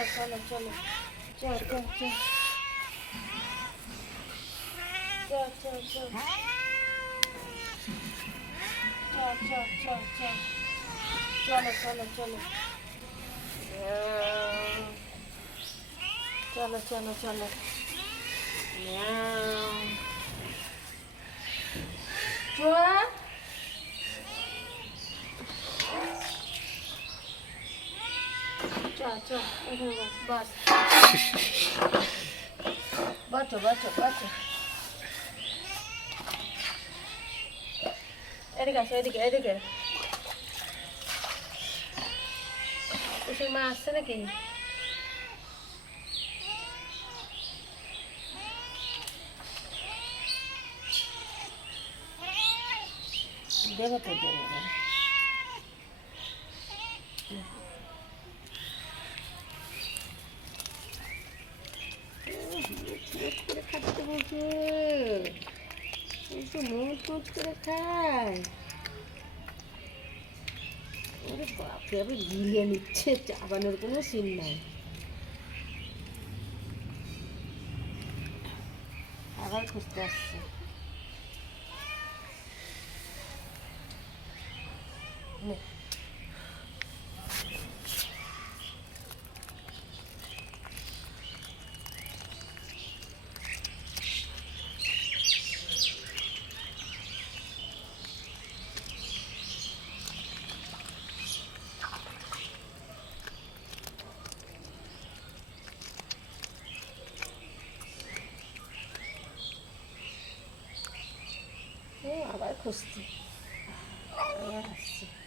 চলো চলো চলো চল চল চল চল চল চল চল চল চল চল চলো চলো চলো চলো চলো চলো চল চল চল বাস বাঁচো বাঁচো বাঁচো এদিকে আসো এদিকে এদিকে কুসুম মা আসছে নাকি দেবো তো দেবো না করে খাচ্ছে বলছে একটু মোজ করে খায় ওরে বাপরে আবার গিলিয়ে নিচ্ছে চাবানোর কোনো সিন নাই আবার খুঁজতে আসছে আবার খুঁজছে আবার আসছে